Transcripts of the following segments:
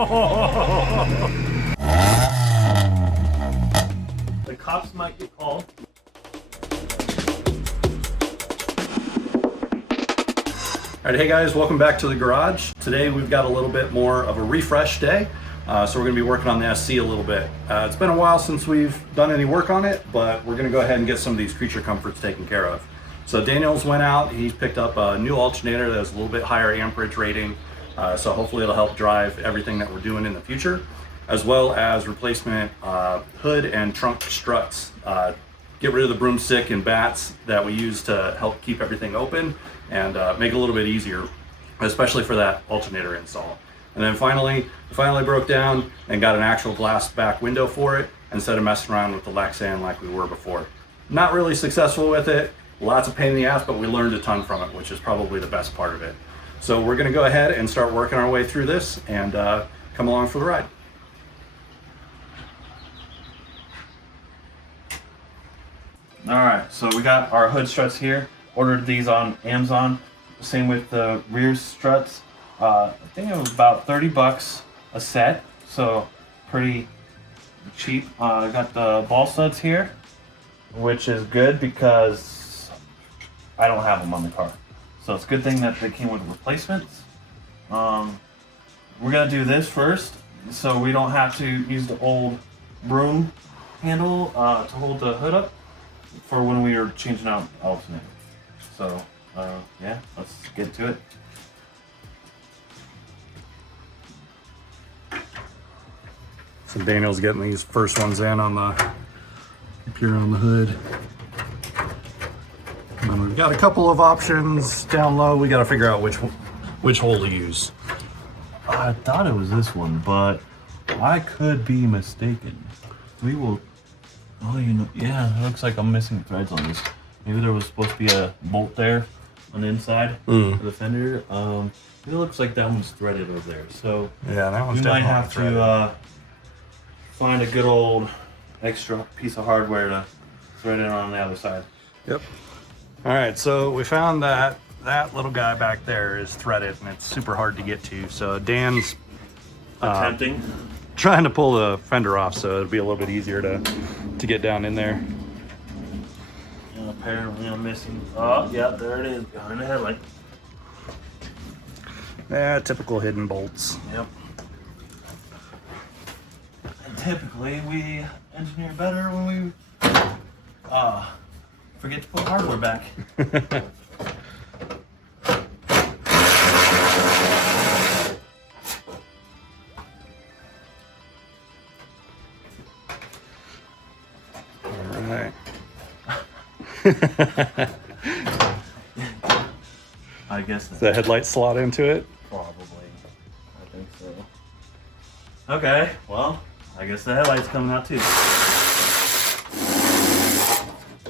The cops might get called. All right, hey guys, welcome back to the garage. Today we've got a little bit more of a refresh day, so we're going to be working on the SC a little bit. It's been a while since we've done any work on it, but we're going to go ahead and get some of these creature comforts taken care of. So Daniel's went out, he's picked up a new alternator that has a little bit higher amperage rating, so hopefully it'll help drive everything that we're doing in the future, as well as replacement hood and trunk struts. Get rid of the broomstick and bats that we use to help keep everything open and make it a little bit easier, especially for that alternator install. And then finally broke down and got an actual glass back window for it instead of messing around with the Lexan like we were before. Not really successful with it, lots of pain in the ass, but we learned a ton from it, which is probably the best part of it. So we're gonna go ahead and start working our way through this and come along for the ride. All right, so we got our hood struts here. Ordered these on Amazon. Same with the rear struts. I think it was about 30 bucks a set, so pretty cheap. I got the ball studs here, which is good because I don't have them on the car. So it's a good thing that they came with replacements. We're gonna do this first, so we don't have to use the old broom handle to hold the hood up for when we are changing out alternator. So yeah, let's get to it. So Daniel's getting these first ones in on the up here on the hood. And then we've got a couple of options down low. We got to figure out which hole to use. I thought it was this one, but I could be mistaken. We will. Oh, you know, yeah, it looks like I'm missing threads on this. Maybe there was supposed to be a bolt there on the inside of the fender. It looks like that one's threaded over there. So Yeah, that one's we might definitely have threaded. to find a good old extra piece of hardware to thread it on the other side. Yep. All right, so we found that little guy back there is threaded and it's super hard to get to. So Dan's Attempting. trying to pull the fender off, so it'll be a little bit easier to get down in there. And apparently I'm missing. Oh, yeah, there it is behind the headlight. Yeah, typical hidden bolts. Yep. And typically we engineer better when we forget to put hardware back. All right. I guess Does the headlight slot into it? probably. I think so. Okay, well, I guess the headlight's coming out too.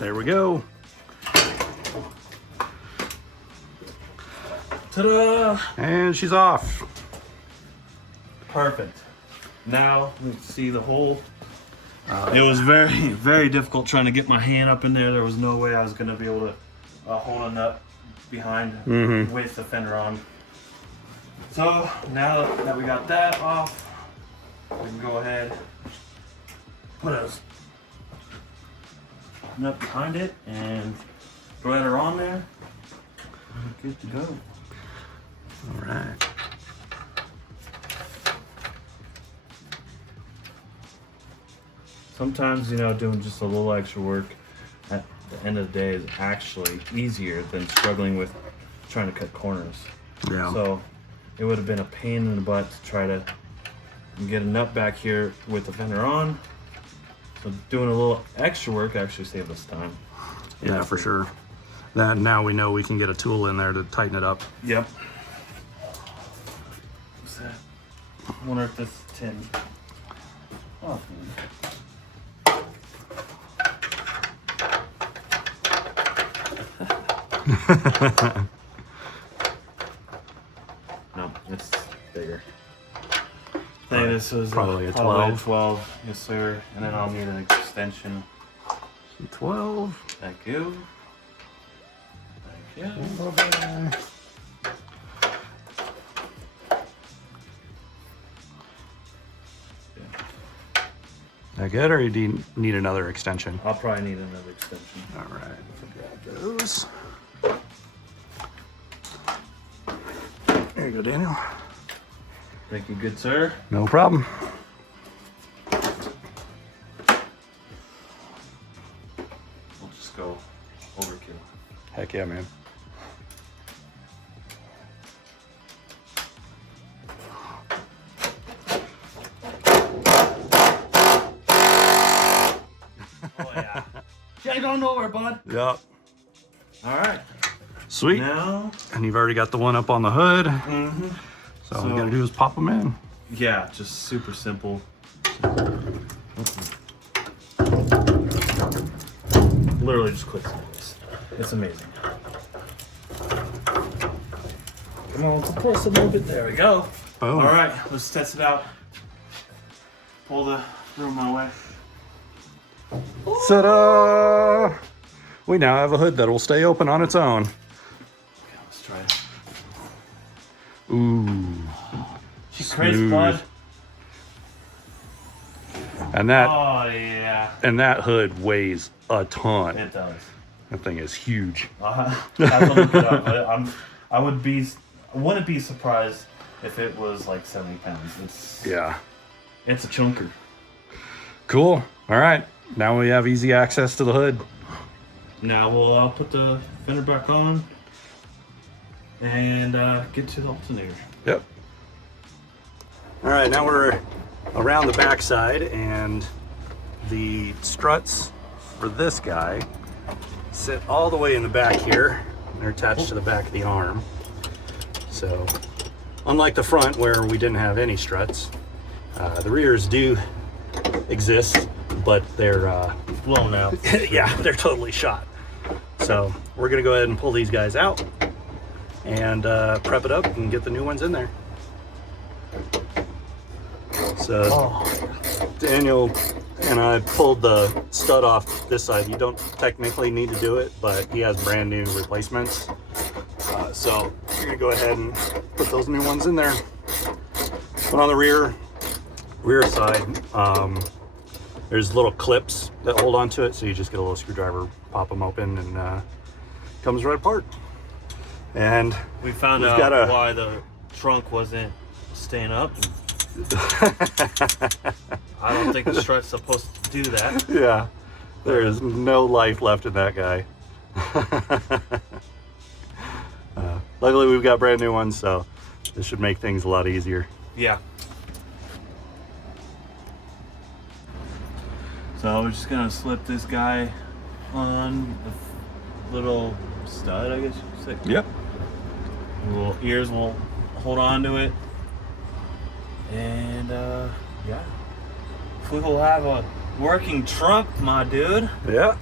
There we go. Ta-da! And she's off. Perfect. Now let's see the hole. It was very, very difficult trying to get my hand up in there. There was no way I was going to be able to hold a nut behind with the fender on. So now that we got that off, we can go ahead, put a nut behind it and thread her on there. We're good to go. All right. Sometimes, you know, doing just a little extra work at the end of the day is actually easier than struggling with trying to cut corners. Yeah. So it would have been a pain in the butt to try to get a nut back here with the fender on. So doing a little extra work actually saved us time. Yeah, for sure. That now we know we can get a tool in there to tighten it up. Yep. What's that? I wonder if this is tin. Oh. No, it's bigger. I think this was Probably a 12. 12, yes sir. And then I'll need an extension. 12. Thank you. Thank you. That good, or do you need another extension? I'll probably need another extension. All right, grab those. There you go, Daniel. Thank you, good sir. No problem. We'll just go overkill. Heck yeah, man. Oh yeah. Can't go nowhere, bud. Yep. All right. Sweet. Now. And you've already got the one up on the hood. Mm-hmm. So all we gotta do is pop them in. Yeah, just super simple. Literally just clicks like this. It's amazing. Come on, let's pull some a little bit. There we go. Boom. All right, let's test it out. Pull the room my way. Ta-da! We now have a hood that will stay open on its own. Okay, let's try it. Ooh. She's crazy, Smooth. bud. And that Oh yeah. hood weighs a ton. It does. That thing is huge. I have to look it up, but I wouldn't be surprised if it was like 70 pounds. It's Yeah. a chunker. Cool. All right. Now we have easy access to the hood. Now we'll put the fender back on and get to the alternator. Yep. All right, now we're around the backside, and the struts for this guy sit all the way in the back here. They're attached to the back of the arm. So, unlike the front where we didn't have any struts, the rears do exist, but they're Blown out. yeah, they're totally shot. So we're gonna go ahead and pull these guys out and prep it up and get the new ones in there. So Daniel and I pulled the stud off this side. You don't technically need to do it, but he has brand new replacements. So we're gonna go ahead and put those new ones in there. But on the rear side, there's little clips that hold onto it, so you just get a little screwdriver, pop them open, and comes right apart. And We found we've out got a- why the trunk wasn't staying up. I don't think the strut's supposed to do that. yeah, there is no life left in that guy. Luckily, we've got brand new ones, so this should make things a lot easier. Yeah. So we're just gonna slip this guy on a little stud, I guess you could say. Yep. Little ears will hold on to it. And yeah. We will have a working trunk, my dude. Yeah.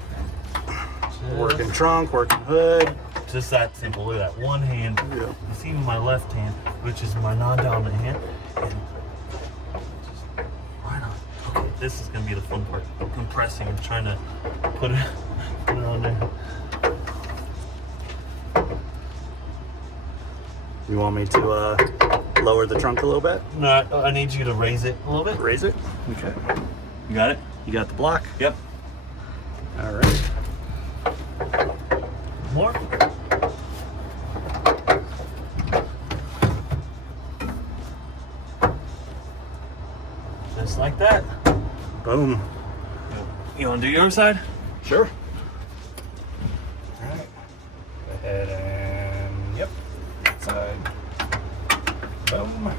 Working trunk, working hood. Just that simple. Look at that. One hand. Yeah. You see my left hand, which is my non-dominant hand. And just right on. Okay, this is gonna be the fun part. Compressing and trying to put it on there. You want me to lower the trunk a little bit? No, I need you to raise it a little bit. Raise it? Okay. You got it? You got the block? Yep. All right. More? Just like that. Boom. You want to do your side? Sure. All right. Go ahead and, yep. Side. Boom.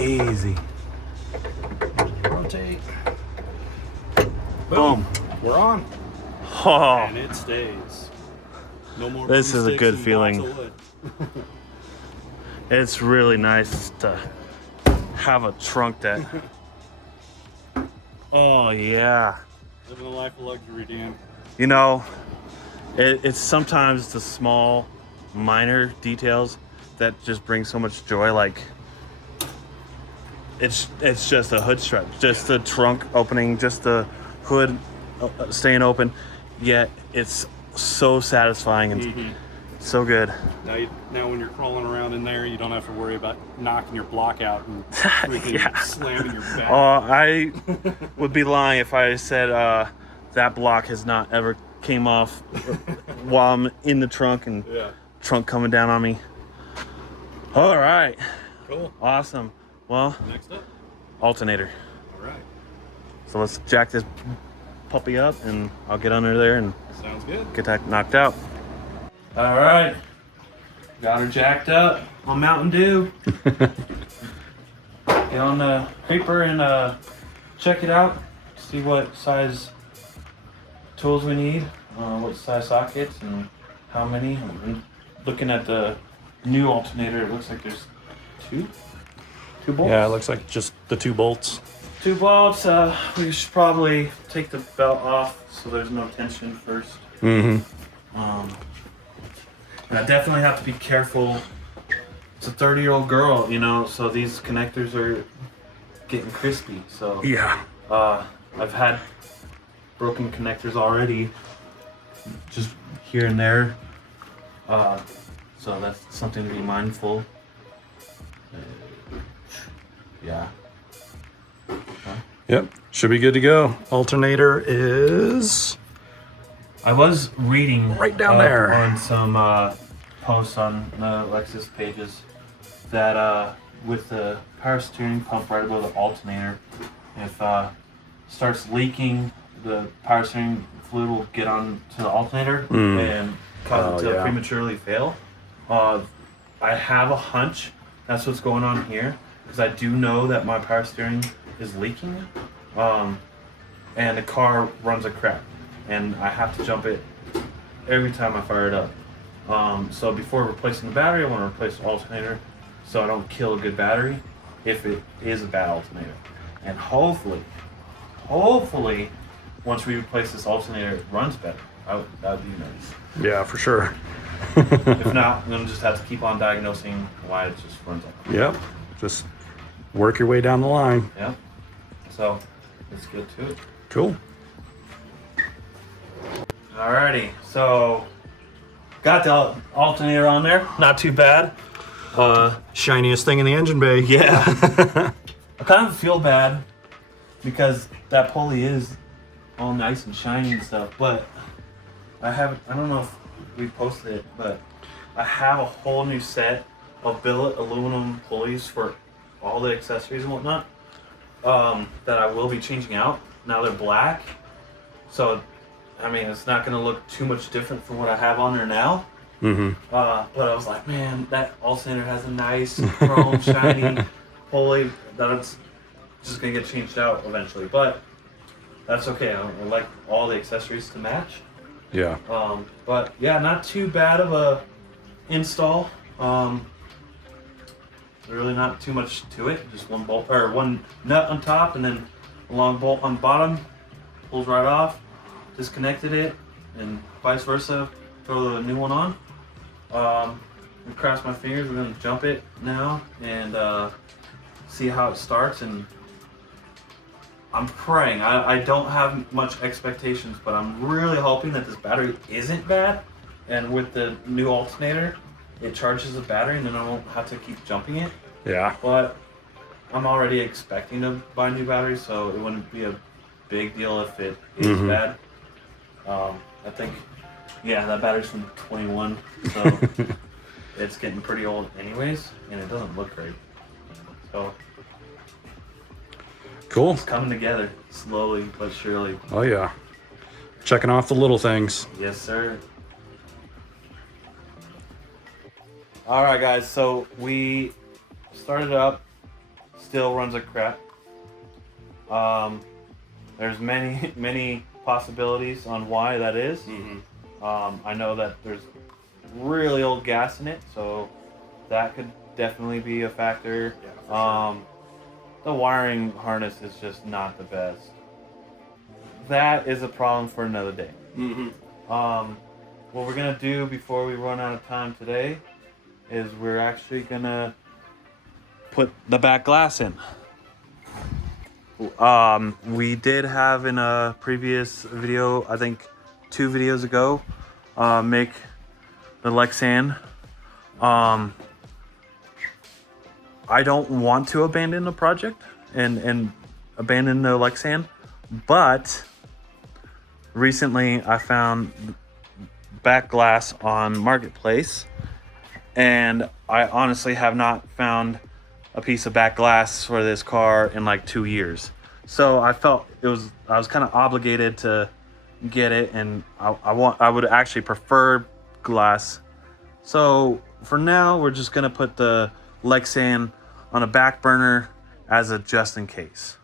Easy. Rotate. Boom. We're on. Oh, And it stays. No more This is a broomsticks good and feeling. blocks of wood. it's really nice to have a trunk that. Oh yeah. Living a life of luxury, Dan. You know, it's sometimes the small, minor details that just bring so much joy. Like, it's just a hood strut, just the trunk opening, just the hood staying open. Yet it's so satisfying and So good. Now when you're crawling around in there, you don't have to worry about knocking your block out and freaking Yeah. slamming your back. I would be lying if I said that block has not ever came off while I'm in the trunk and trunk coming down on me. All right. Cool. Awesome. Well, Next up. alternator. All right. So let's jack this puppy up and I'll get under there and Sounds good. get that knocked out. All right. Got her jacked up on Mountain Dew. Get on the creeper and check it out. See what size tools we need, what size sockets, and how many. And looking at the new alternator, it looks like there's two bolts. Yeah, it looks like just the 2 bolts. 2 bolts. We should probably take the belt off so there's no tension first. Mm-hmm. And I definitely have to be careful. It's a 30-year-old girl, you know, so these connectors are getting crispy. So Yeah. I've had broken connectors already, just here and there. So that's something to be mindful. Yeah. Yep. Should be good to go. Alternator is I was reading right down there on some posts on the Lexus pages that with the power steering pump right above the alternator, if starts leaking, the power steering fluid will get onto the alternator and cause it to prematurely fail. I have a hunch that's what's going on here because I do know that my power steering is leaking, and the car runs like crap, and I have to jump it every time I fire it up. So before replacing the battery, I want to replace the alternator so I don't kill a good battery if it is a bad alternator. And hopefully, once we replace this alternator, it runs better. That would be nice. Yeah, for sure. If not, I'm gonna just have to keep on diagnosing why it just runs like. Yep. Just work your way down the line. Yeah. So let's get to it. Cool. Alrighty. So got the alternator on there. Not too bad. Shiniest thing in the engine bay. Yeah. I kind of feel bad because that pulley is all nice and shiny and stuff, but I don't know if we posted it, but I have a whole new set of billet aluminum pulleys for all the accessories and whatnot that I will be changing out. Now they're black, so I mean it's not going to look too much different from what I have on there now. Mm-hmm. But I was like, man, that alternator has a nice chrome shiny pulley that's just gonna get changed out eventually. But that's okay. I like all the accessories to match. Yeah. But yeah, not too bad of a install. Really not too much to it. Just one bolt or one nut on top, and then a long bolt on bottom. Pulls right off. Disconnected it, and vice versa. Throw the new one on. And cross my fingers. We're gonna jump it now and see how it starts. And I'm praying. I don't have much expectations, but I'm really hoping that this battery isn't bad. And with the new alternator, it charges the battery, and then I won't have to keep jumping it. Yeah. But I'm already expecting to buy new batteries, so it wouldn't be a big deal if it is bad. I think. Yeah, that battery's from 21, so it's getting pretty old anyways, and it doesn't look great. So Cool. it's coming together slowly but surely. Oh yeah. Checking off the little things. Yes, sir. All right, guys. So we started up. Still runs like crap. There's many possibilities on why that is. I know that there's really old gas in it, so that could definitely be a factor. Yeah, the wiring harness is just not the best. That is a problem for another day. What we're gonna do before we run out of time today is we're actually gonna put the back glass in. We did have in a previous video, I think 2 videos ago, make the Lexan. I don't want to abandon the project and abandon the Lexan, but recently I found back glass on Marketplace, and I honestly have not found a piece of back glass for this car in like 2 years. So I felt I was kind of obligated to get it, and I would actually prefer glass. So for now, we're just gonna put the Lexan on a back burner as a just in case.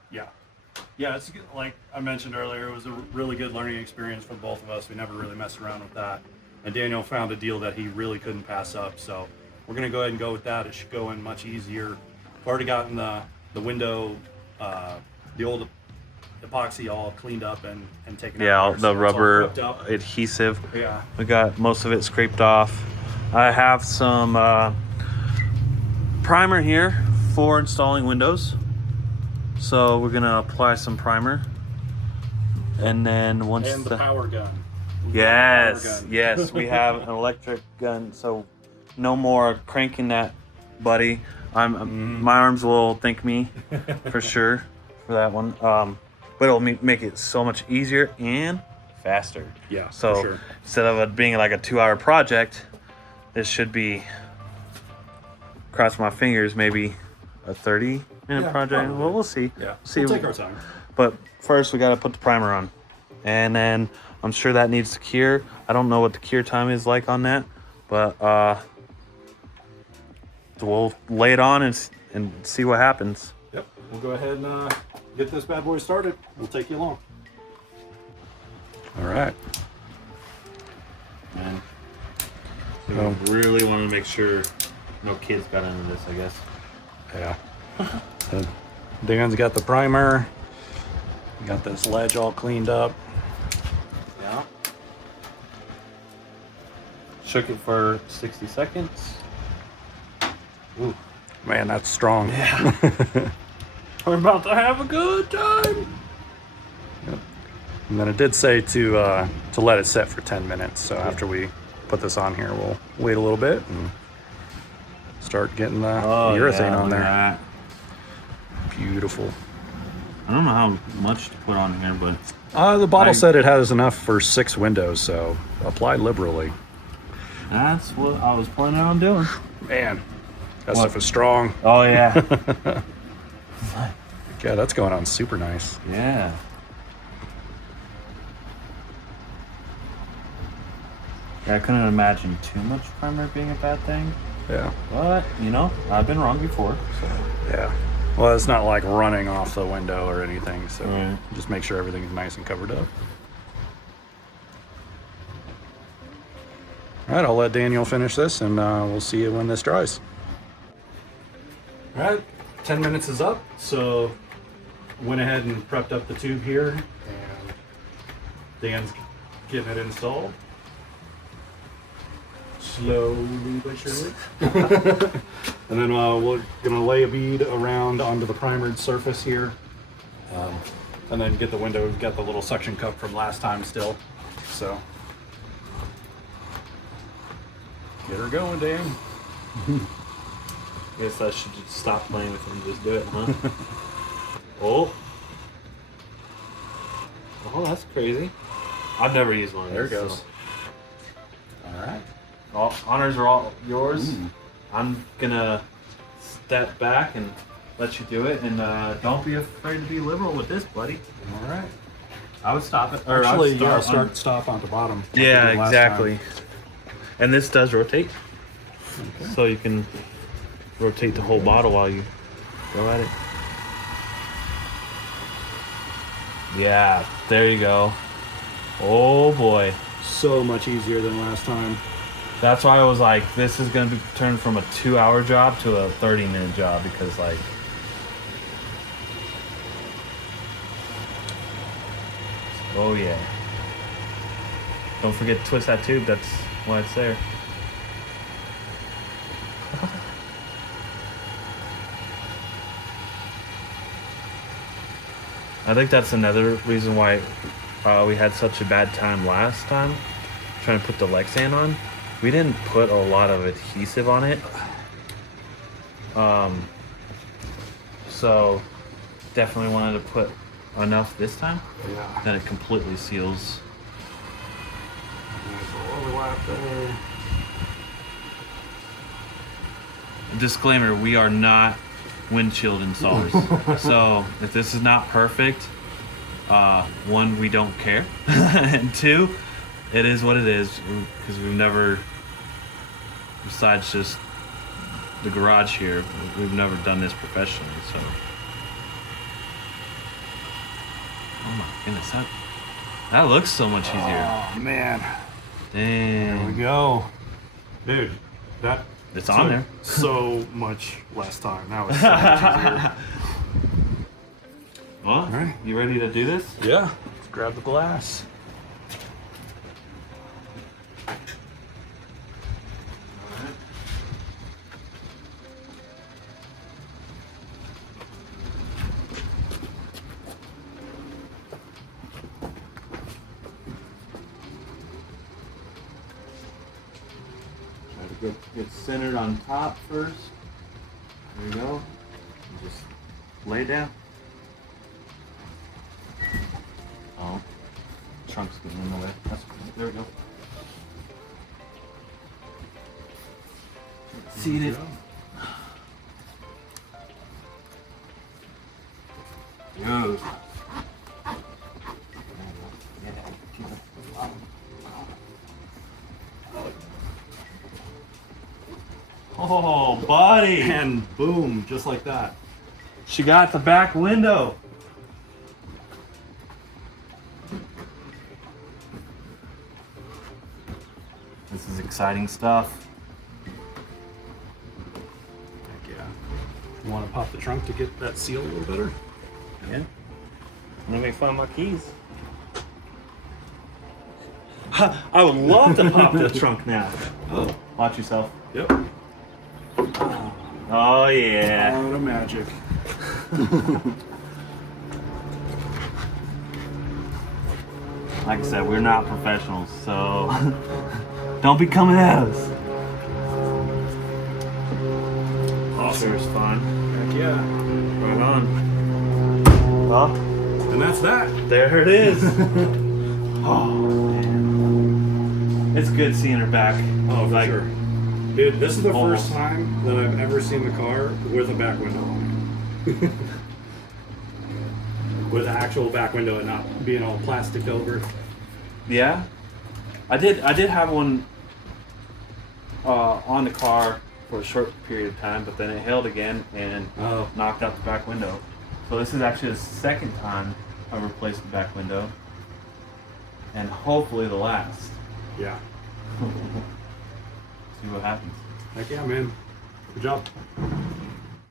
Yeah, it's like I mentioned earlier, it was a really good learning experience for both of us. We never really messed around with that. And Daniel found a deal that he really couldn't pass up. So we're going to go ahead and go with that. It should go in much easier. We've already gotten the window, the old epoxy all cleaned up and taken out. Yeah, there, the rubber all adhesive. Yeah. We got most of it scraped off. I have some primer here for installing windows. So we're gonna apply some primer, and then once And the power gun. yes, we have an electric gun, so no more cranking that, buddy. My arms will thank me for sure for that one. But it'll make it so much easier and faster. Yeah, So for sure. instead of it being like a 2-hour project, this should be, cross my fingers, maybe a 30-minute project. Probably. Well, we'll see. Yeah, See. we'll take our time. But first, we got to put the primer on, and then I'm sure that needs to cure. I don't know what the cure time is like on that, but we'll lay it on and see what happens. Yep, we'll go ahead and get this bad boy started. We'll take you along. All right. Man, so we really want to make sure no kids got into this, I guess. Yeah. So Dan's got the primer. Got this ledge all cleaned up. Yeah. Shook it for 60 seconds. Ooh. Man, that's strong. Yeah. We're about to have a good time. And then it did say to let it set for 10 minutes. So after we put this on here, we'll wait a little bit and start getting the urethane on there. Beautiful. I don't know how much to put on here, but The bottle said it has enough for 6 windows, so apply liberally. that's what I was planning on doing. Man, that stuff is strong. Oh yeah. Yeah, that's going on super nice. Yeah. Yeah, I couldn't imagine too much primer being a bad thing. Yeah. But, I've been wrong before. So. Yeah. Well, it's not like running off the window or anything, so Yeah. just make sure everything's nice and covered up. All right, I'll let Daniel finish this, and we'll see you when this dries. All right, 10 minutes is up, so went ahead and prepped up the tube here, and Dan's getting it installed. Slowly but surely. And then we're gonna lay a bead around onto the primered surface here, and then get the window. We've got the little suction cup from last time still, so get her going, Dan. Guess I should just stop playing with it and just do it, huh? Oh, that's crazy. I've never used one of There these. it goes. So. All right. All honors are all yours. I'm gonna step back and let you do it, and don't be afraid to be liberal with this, buddy. All right. I would stop it. Or Actually, I would yeah, stop on the bottom. like we Yeah, did last exactly. time. And this does rotate, so you can rotate the whole bottle while you go at it. Yeah, there you go. Oh boy. So much easier than last time. That's why I was like, this is gonna be turned from a 2-hour job to a 30-minute job, because like, oh yeah. Don't forget to twist that tube, that's why it's there. I think that's another reason why we had such a bad time last time trying to put the Lexan on. We didn't put a lot of adhesive on it. So definitely wanted to put enough this time. Yeah. That it completely seals. Nice little overlap there. Disclaimer, we are not windshield installers. So if this is not perfect, one, we don't care. And two, it is what it is, because we've never, besides just the garage here, we've never done this professionally, so. Oh my goodness, that looks so much easier. Oh man. Damn. There we go. Dude, that It's on there. So much less time. That was so much easier. Well, all right. You ready to do this? Yeah. Let's grab the glass. Get centered on top first. There you go. And just lay down. Oh, trunk's getting in the way. There we go. Seated. Good. Oh, buddy! And boom, just like that. She got the back window. This is exciting stuff. Heck yeah. You want to pop the trunk to get that seal a little better? Yeah. Let me find my keys. I would love to pop the trunk now. Oh. Watch yourself. Yep. Oh yeah. What a magic. Like I said, we're not professionals, so don't be coming at us. Awesome. Sure is fun. Heck yeah. Right on. Well, And that's that. there it is. Oh man. It's good seeing her back. Oh, for like, sure. Dude, this is the Almost. first time that I've ever seen the car with a back window on it. With an actual back window and not being all plastic over. Yeah, I did have one on the car for a short period of time, but then it held again and Oh. knocked out the back window. So this is actually the second time I've replaced the back window, and hopefully the last. Yeah. See what happens. Heck yeah, man. Good job.